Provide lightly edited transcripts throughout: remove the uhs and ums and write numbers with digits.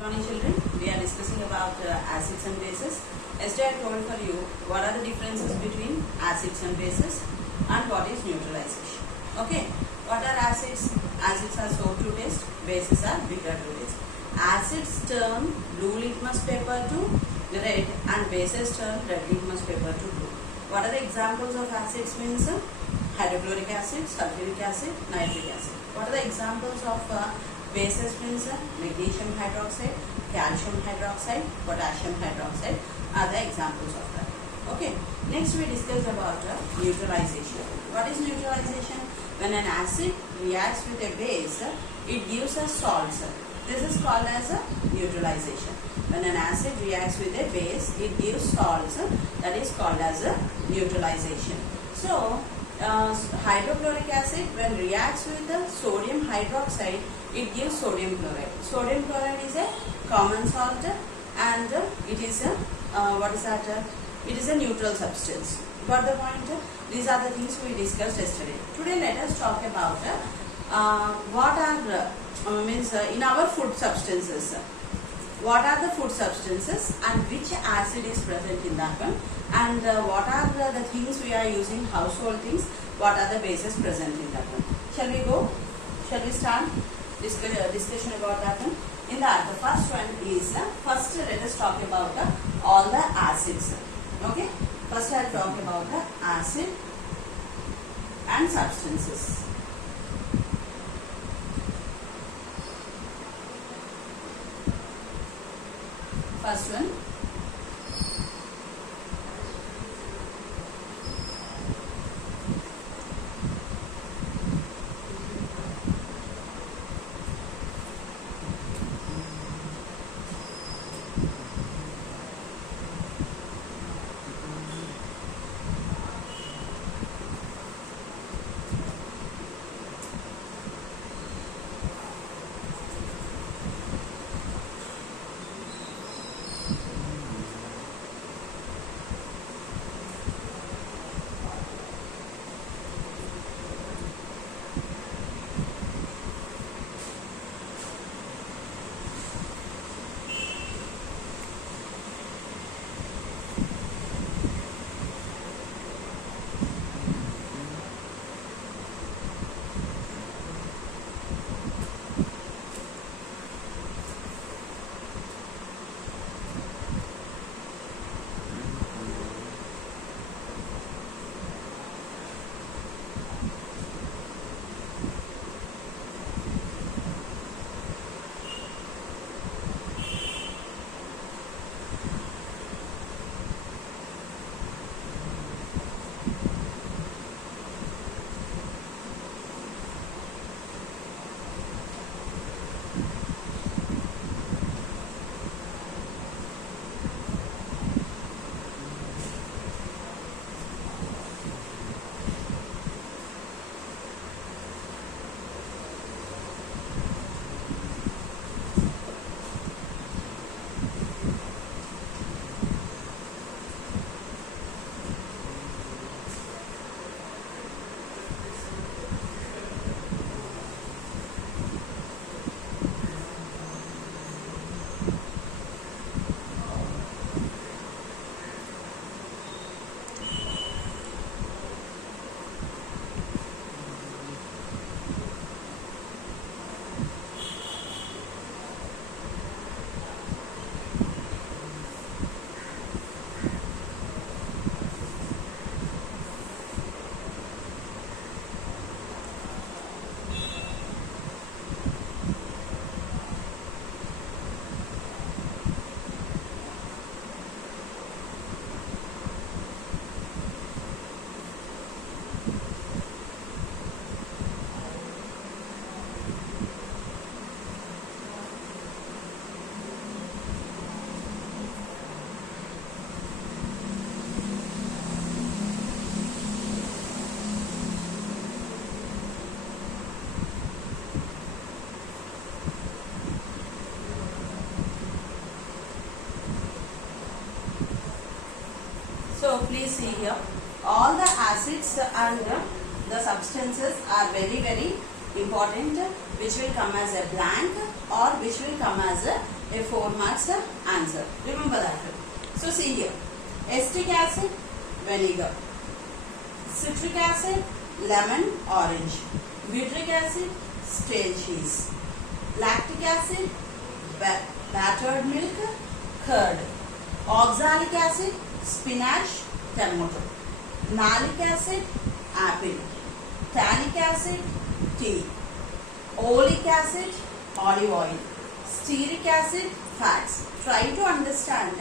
Morning children, we are discussing about acids and bases. Yesterday I told for you what are the differences between acids and bases and what is neutralization. Okay, what are acids? Acids are soap to taste, bases are bitter to taste. Acids turn blue litmus paper to red and bases turn red litmus paper to blue. What are the examples of acids means? Hydrochloric acid, sulfuric acid, nitric acid. What are the examples of bases means magnesium hydroxide, calcium hydroxide, potassium hydroxide are the examples of that. Okay. Next we discuss about neutralization. What is neutralization? When an acid reacts with a base, it gives us salts. This is called as a neutralization. When an acid reacts with a base, it gives salts. That is called as a neutralization. So, hydrochloric acid when reacts with the sodium hydroxide, it gives sodium chloride. Sodium chloride is a common salt and it is a it is a neutral substance. Got the point? These are the things we discussed yesterday. Today let us talk about what are in our food substances. What are the food substances and which acid is present in that one, and what are the things we are using, household things, what are the bases present in that one. Shall we go? Shall we start discussion about that one? In that, the first one is, first let us talk about all the acids. Okay? First I will talk about the acid and substances. First one, so please see here, all the acids and the substances are very important, which will come as a blank or which will come as a a 4 marks answer. Remember that. So see here, acetic acid, vinegar, citric acid, lemon, orange, butyric acid, stale cheese, lactic acid, battered milk, curd, oxalic acid, spinach, tomato, malic acid, apple, tannic acid, tea, oleic acid, olive oil, stearic acid, fats. Try to understand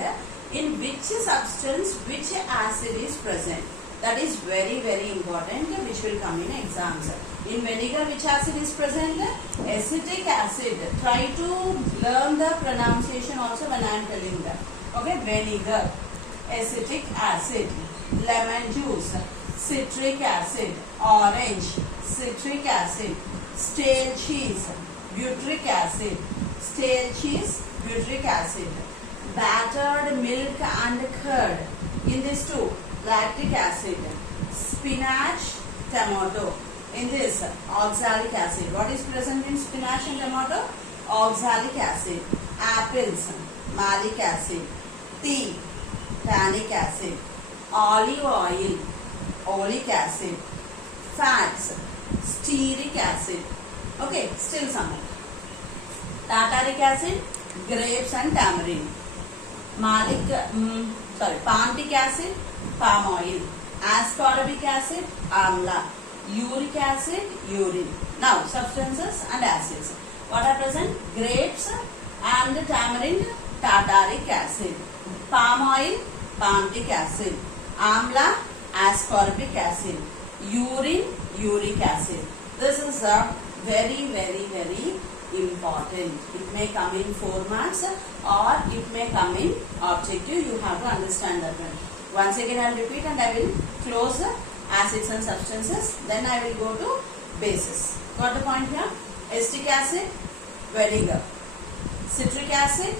in which substance which acid is present. That is very important, which will come in exams. In vinegar, which acid is present? Acetic acid. Try to learn the pronunciation also when I am telling that. Okay, vinegar, acetic acid, lemon juice, citric acid, orange, citric acid, stale cheese, butyric acid, stale cheese, butyric acid, battered milk and curd. In this two, lactic acid, spinach, tomato. In this, oxalic acid. What is present in spinach and tomato? Oxalic acid. Apples, malic acid. Tea, tannic acid. Olive oil, oleic acid. Fats, stearic acid. Okay, still some. Tartaric acid, grapes and tamarind. Palmitic acid, palm oil. Ascorbic acid, amla. Uric acid, urine. Now, substances and acids. What are present? Grapes and tamarind, tartaric acid. Palm oil, palmitic acid. Amla, ascorbic acid. Urine, uric acid. This is very important. It may come in 4 marks or it may come in objective. You have to understand that one. Once again I will repeat and I will close acids and substances. Then I will go to bases. Got the point here? Acetic acid, vinegar. Citric acid,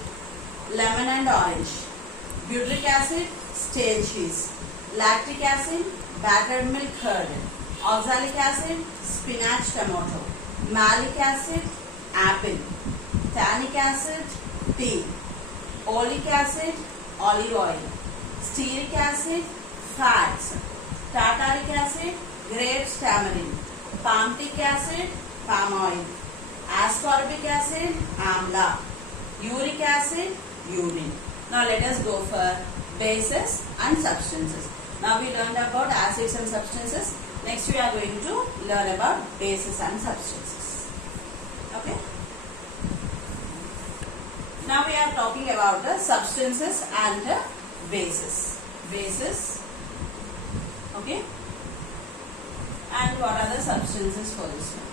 lemon and orange. Butyric acid, stale cheese. Lactic acid, battered milk, curd. Oxalic acid, spinach, tomato. Malic acid, apple. Tannic acid, tea. Oleic acid, olive oil. Stearic acid, fats. Tartaric acid, grapes, tamarind. Palmitic acid, palm oil. Ascorbic acid, amla. Uric acid, urine. Now let us go for bases and substances. Now we learned about acids and substances. Next we are going to learn about bases and substances. Okay. Now we are talking about the substances and the bases. Bases. Okay. And what are the substances for this one?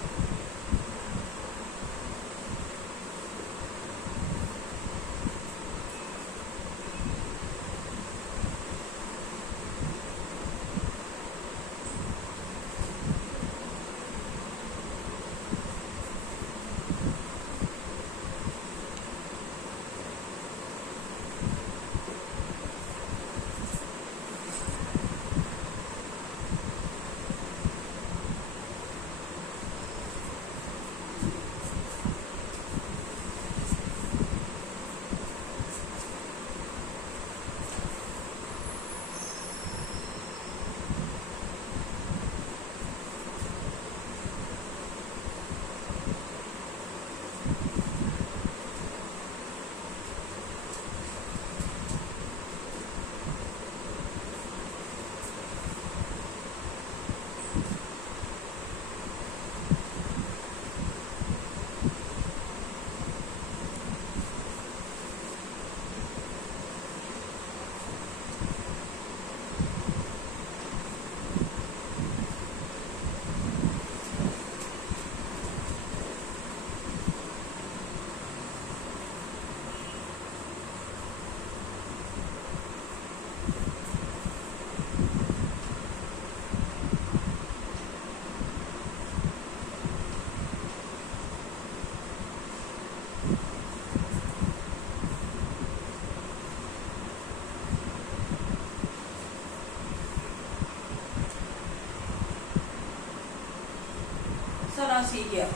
So now see here,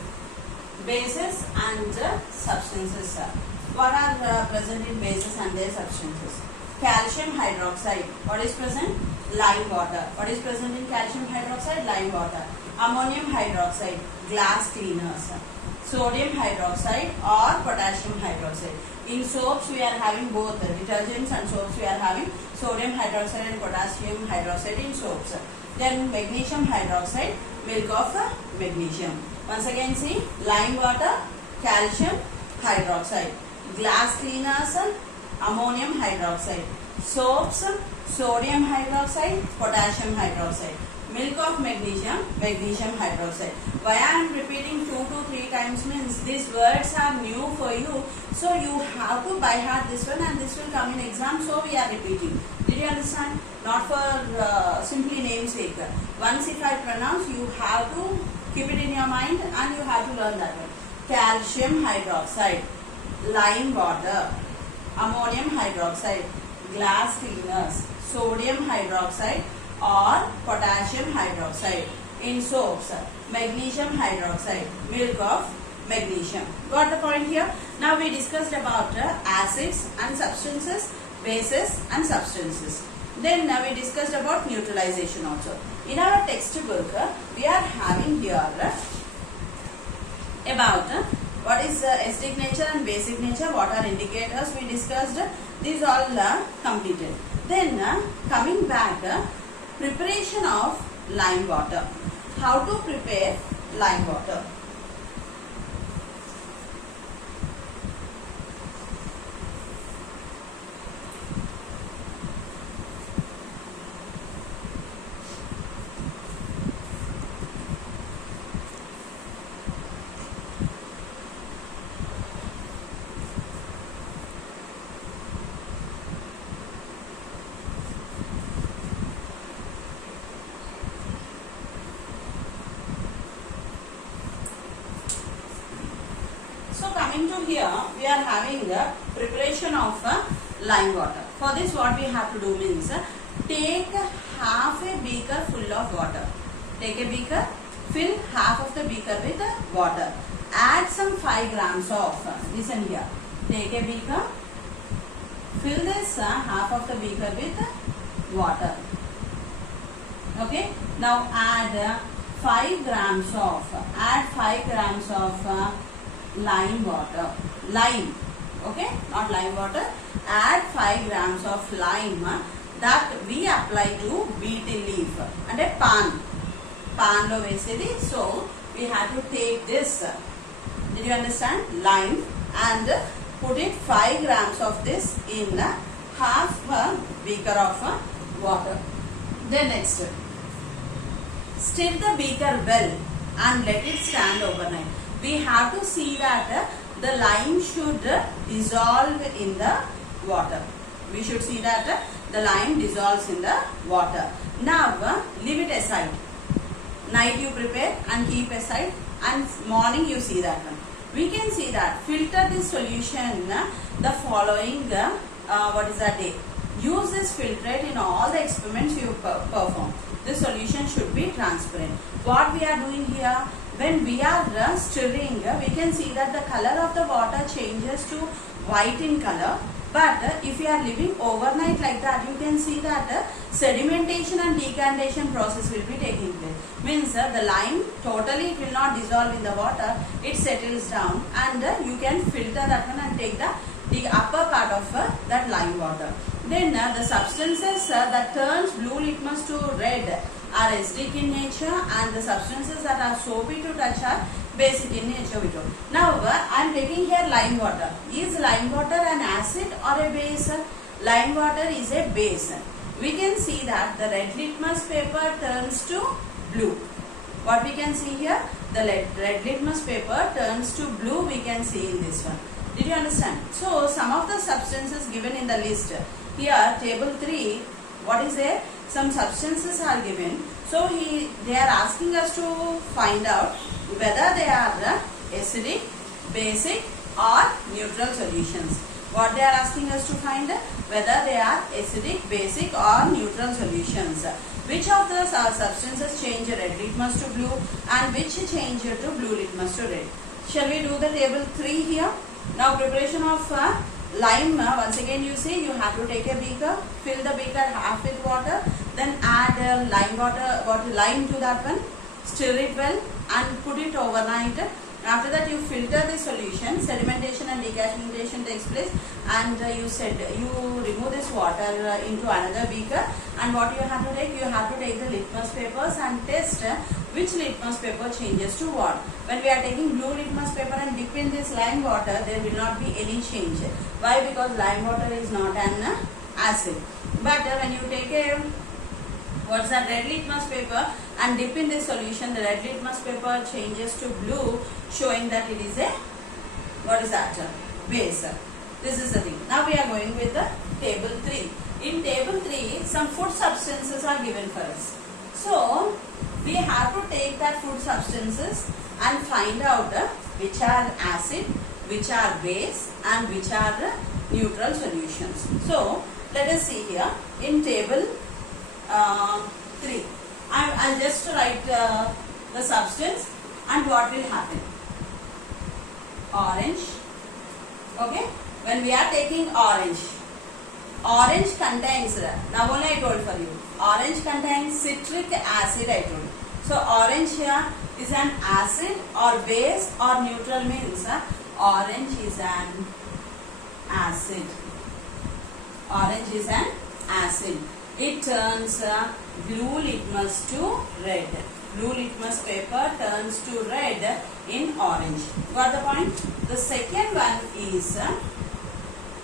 bases and substances. What are present in bases and their substances? Calcium hydroxide. What is present? Lime water. What is present in calcium hydroxide? Lime water. Ammonium hydroxide. Glass cleaners. Sodium hydroxide or potassium hydroxide. In soaps we are having both detergents and soaps. We are having sodium hydroxide and potassium hydroxide in soaps. Then magnesium hydroxide, milk of magnesium. Once again see, lime water, calcium hydroxide, glass cleaners, ammonium hydroxide, soaps, sodium hydroxide, potassium hydroxide, milk of magnesium, magnesium hydroxide. Why I am repeating 2 to 3 times means these words are new for you, so you have to by heart this one and this will come in exam, so we are repeating. Did you understand? Not for simply namesake. Once if I pronounce, you have to keep it in your mind and you have to learn that one. Calcium hydroxide, lime water, ammonium hydroxide, glass cleaners, sodium hydroxide or potassium hydroxide in soaps, magnesium hydroxide, milk of magnesium. Got the point here? Now we discussed about acids and substances, bases and substances. Then we discussed about neutralization also. In our textbook, we are having here about what is acidic nature and basic nature, what are indicators we discussed. These all completed. Then coming back, preparation of lime water. How to prepare lime water? Coming to here, we are having the preparation of lime water. For this, what we have to do means take half a beaker full of water. Take a beaker, fill half of the beaker with water. Add some 5 grams of, listen here, take a beaker, fill this half of the beaker with water. Okay, now add 5 grams of lime water. Lime, okay, not lime water. Add 5 grams of lime that we apply to betel leaf and a pan lo vesedi. So we have to take this, did you understand, lime, and put it 5 grams of this in half a beaker of water. Then next, stir the beaker well and let it stand overnight. We have to see that the lime should dissolve in the water. We should see that the lime dissolves in the water. Now leave it aside. Night you prepare and keep aside, and morning you see that one. We can see that filter this solution the following day. Use this filtrate in all the experiments you perform. The solution should be transparent. What we are doing here, when we are stirring, we can see that the color of the water changes to white in color. But if you are leaving overnight like that, you can see that sedimentation and decantation process will be taking place. Means the lime totally will not dissolve in the water, it settles down, and you can filter that one and take the upper part of that lime water. Then the substances that turns blue litmus to red are acidic in nature, and the substances that are soapy to touch are basic in nature. Now I am taking here lime water. Is lime water an acid or a base? Lime water is a base. We can see that the red litmus paper turns to blue. What we can see here? The red litmus paper turns to blue, we can see in this one. Did you understand? So some of the substances given in the list. Here table 3, what is there? Some substances are given. So they are asking us to find out whether they are acidic, basic or neutral solutions. What they are asking us to find? Whether they are acidic, basic or neutral solutions. Which of the substances change red litmus to blue and which change to blue litmus to red? Shall we do the table 3 here? Now preparation of lime. Once again you see, you have to take a beaker, fill the beaker half with water, then add lime to that one, stir it well and put it overnight. After that you filter the solution, sedimentation and decationation takes place, and you remove this water into another beaker. And what you have to take? You have to take the litmus papers and test which litmus paper changes to what. When we are taking blue litmus paper and dip in this lime water, there will not be any change. Why? Because lime water is not an acid. But when you take a red litmus paper and dip in this solution, the red litmus paper changes to blue, showing that it is a base. This is the thing. Now we are going with the table 3. In table 3, some food substances are given for us. So we have to take that food substances and find out which are acid, which are base, and which are neutral solutions. So let us see here in table 3. I'll just write the substance and what will happen. Orange. Okay. When we are taking orange contains, now only I told for you, orange contains citric acid, I told. So orange here is an acid or base or neutral, means orange is an acid. Orange is an acid. It turns blue litmus to red. Blue litmus paper turns to red in orange. Got the point? The second one is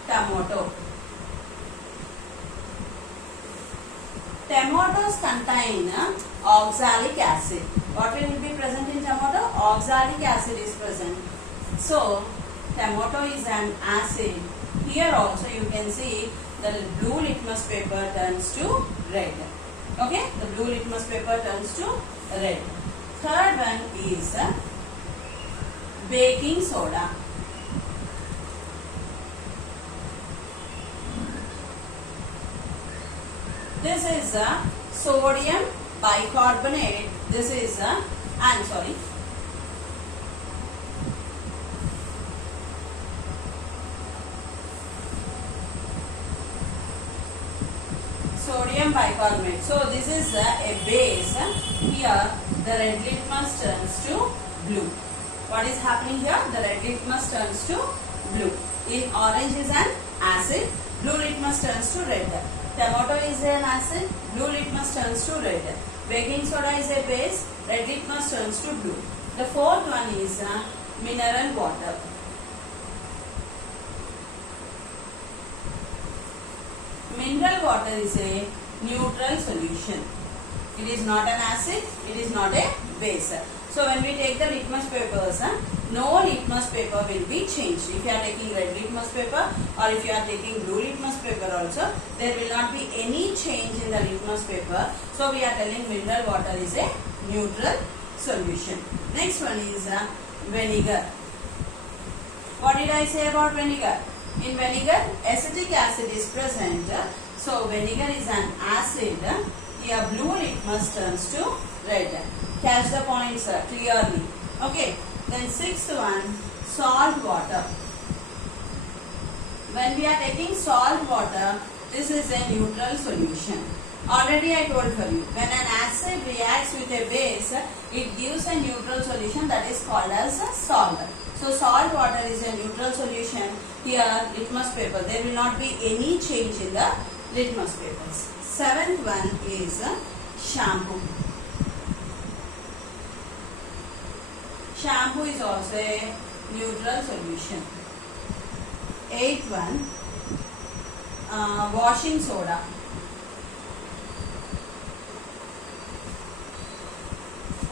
tomato. Tomatoes contain oxalic acid. What will be present in tomato? Oxalic acid is present. So tomato is an acid. Here also you can see the blue litmus paper turns to red. Okay, the blue litmus paper turns to red. Third one is baking soda. This is sodium bicarbonate. This is sodium bicarbonate. So this is a base. Here the red litmus turns to blue. What is happening here? The red litmus turns to blue. In orange is an acid, blue litmus turns to red. Tomato is an acid, blue litmus turns to red. Baking soda is a base, red litmus turns to blue. The fourth one is mineral water. Mineral water is a neutral solution. It is not an acid, it is not a base. So when we take the litmus papers, no litmus paper will be changed. If you are taking red litmus paper or if you are taking blue litmus paper also, there will not be any change in the litmus paper. So we are telling mineral water is a neutral solution. Next one is vinegar. What did I say about vinegar? In vinegar, acetic acid is present. So vinegar is an acid. Here blue litmus turns to red. Catch the points clearly. Okay. Then sixth one, salt water. When we are taking salt water, this is a neutral solution. Already I told for you, when an acid reacts with a base, it gives a neutral solution that is called as salt. So salt water is a neutral solution. Here litmus paper, there will not be any change in the litmus papers. Seventh one is shampoo. Shampoo is also a neutral solution. Eighth one, washing soda.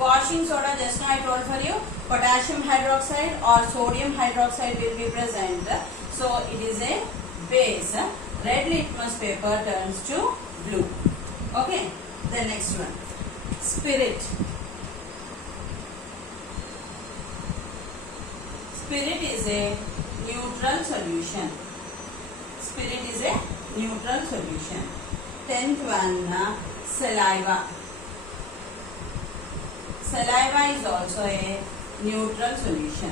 Washing soda, just now I told for you, potassium hydroxide or sodium hydroxide will be present. So it is a base. Red litmus paper turns to blue. Okay. The next one, spirit. Spirit is a neutral solution. Spirit is a neutral solution. 10th one, saliva. Saliva is also a neutral solution.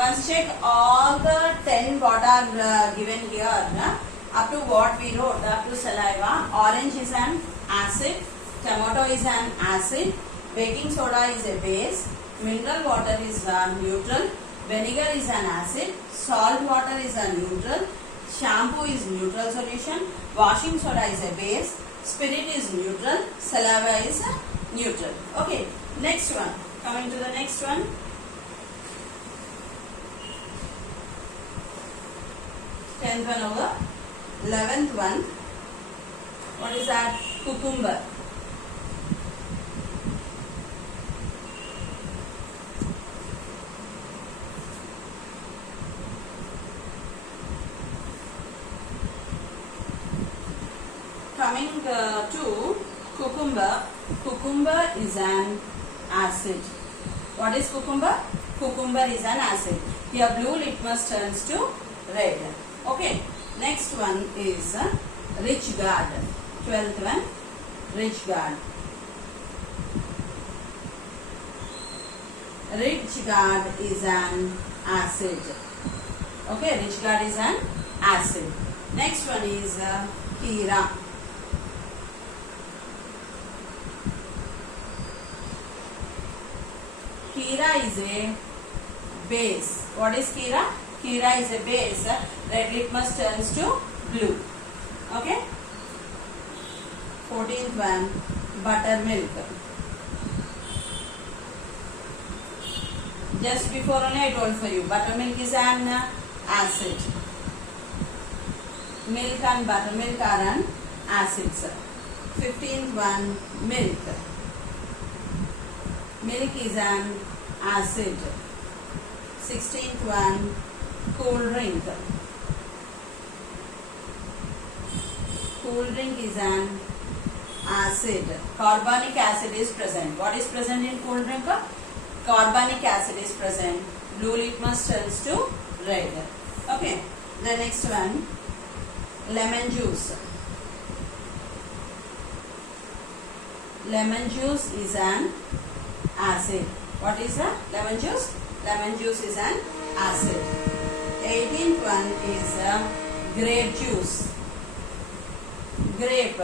Once check all the 10 what are given here. Up to what we wrote, up to saliva. Orange is an acid. Tomato is an acid. Baking soda is a base. Mineral water is neutral. Vinegar is an acid. Salt water is a neutral. Shampoo is neutral solution. Washing soda is a base. Spirit is neutral. Saliva is neutral. Okay. Next one. Coming to the next one. 10th one over. 11th one. What is that? Cucumber. Coming to cucumber. Cucumber is an acid. What is cucumber? Cucumber is an acid. Here blue litmus turns to red. Okay. Next one is rich guard. 12th one, rich guard. Rich guard is an acid. Okay, rich guard is an acid. Next one is Kira. Kira is a base. What is Kira? Kira is a base. Red litmus turns to blue. Okay. 14th one, buttermilk. Just before only I told for you, buttermilk is an acid. Milk and buttermilk are an acids. 15th one, milk. Milk is an acid. 16th one, cool drink. Cool drink is an acid. Carbonic acid is present. What is present in cool drink? Carbonic acid is present. Blue litmus turns to red. Okay. The next one, lemon juice. Lemon juice is an acid. What is a lemon juice? Lemon juice is an acid. 18th one is grape juice. Grape.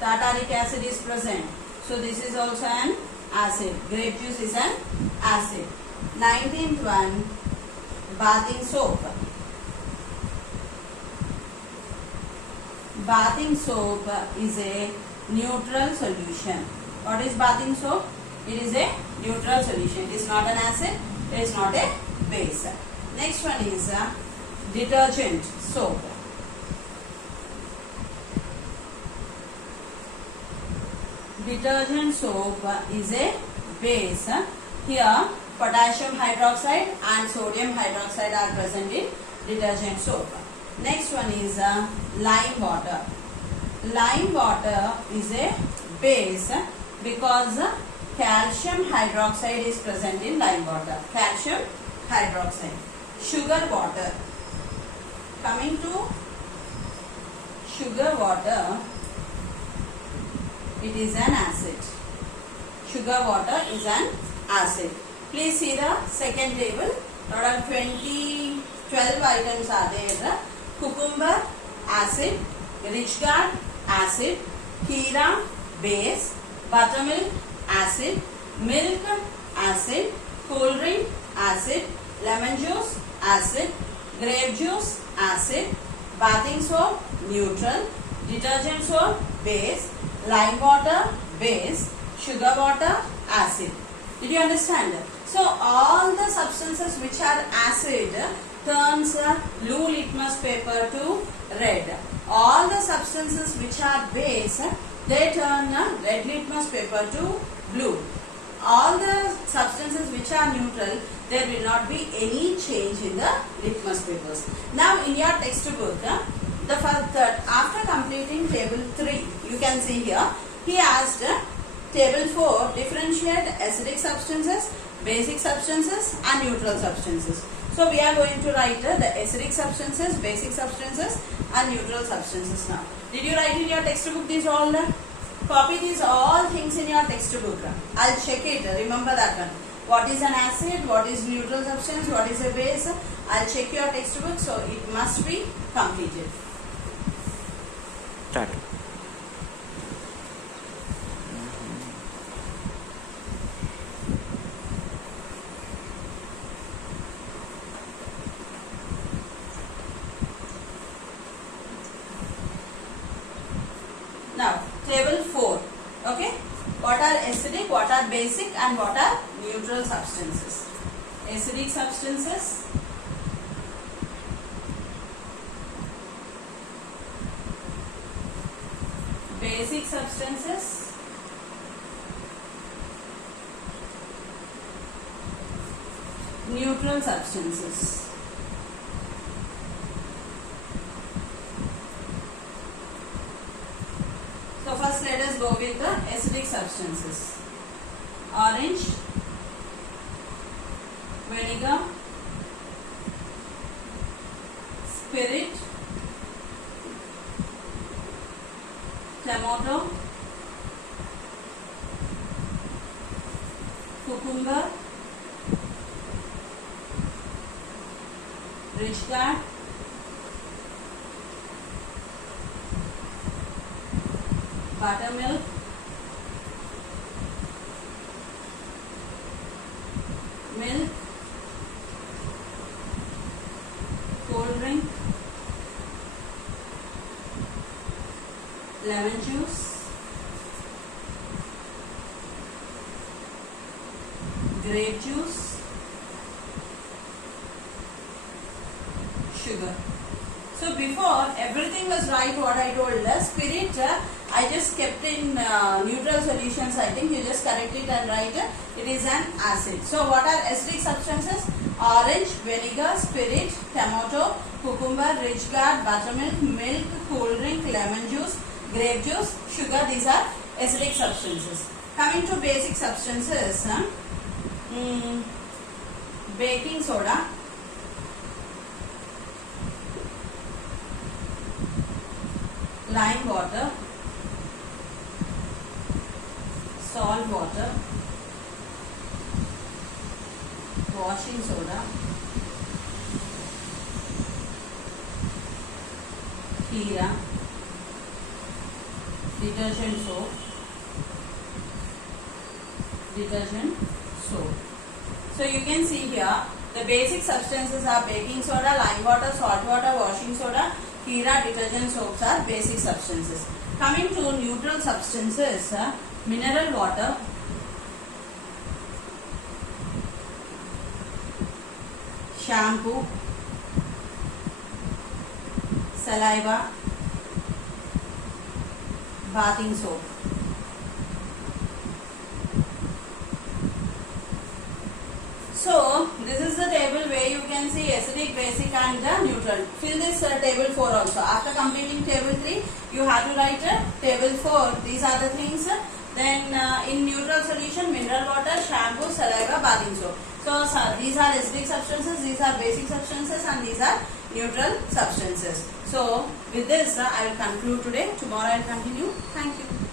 Tartaric acid is present. So this is also an acid. Grape juice is an acid. 19th one, bathing soap. Bathing soap is a neutral solution. What is bathing soap? It is a neutral solution. It is not an acid. It is not a base. Next one is detergent soap. Detergent soap is a base. Here potassium hydroxide and sodium hydroxide are present in detergent soap. Next one is lime water. Lime water is a base because calcium hydroxide is present in lime water. Calcium hydroxide. Sugar water. Coming to sugar water, it is an acid. Sugar water is an acid. Please see the second table. Total 12 items are there. Cucumber, acid. Rich guard, acid. Kira, base. Buttermilk, acid. Milk, acid. Cool drink, acid. Lemon juice, acid. Grape juice, acid. Bathing soap, neutral. Detergent soap, base. Lime water, base. Sugar water, acid. Did you understand? So all the substances which are acid turns blue litmus paper to red. All the substances which are base, they turn red litmus paper to blue. All the substances which are neutral, there will not be any change in the litmus papers. Now in your textbook, after completing table 3, you can see here, he asked table 4, differentiate acidic substances, basic substances and neutral substances. So we are going to write the acidic substances, basic substances and neutral substances now. Did you write in your textbook these all? Copy these all things in your textbook. I'll check it. Remember that one. what is an acid, what is neutral substance, what is a base. I'll check your textbook, so it must be completed. Start. Now, table 4. Okay. What are acidic, what are basic, and what are neutral substances? Acidic substances, basic substances, neutral substances. So first let us go with the acidic substances. Orange, vinegar, spirit, tomato, cucumber, rich guard, buttermilk, milk, cold drink, lemon juice, grape juice, sugar. So before everything was right what I told. Spirit I just kept in neutral solutions. I think you just correct it and write it is an acid. So what are acidic substances? Orange, vinegar, spirit, tomato, cucumber, rich guard, buttermilk, milk, cool drink, lemon juice, grape juice, sugar. These are acidic substances. Coming to basic substances, baking soda, lime water, salt water, washing soda, Kira, detergent soap, So you can see here the basic substances are baking soda, lime water, salt water, washing soda, Kira, detergent soaps are basic substances. Coming to neutral substances, mineral water, shampoo, saliva, bathing soap. So this is the table where you can see acidic, basic and neutral. Fill this table 4 also. After completing table 3, you have to write table 4. These are the things. Then in neutral solution, mineral water, shampoo, saliva, bathing soap. So these are acidic substances, these are basic substances, and these are neutral substances. So with this I will conclude today. Tomorrow I will continue. Thank you.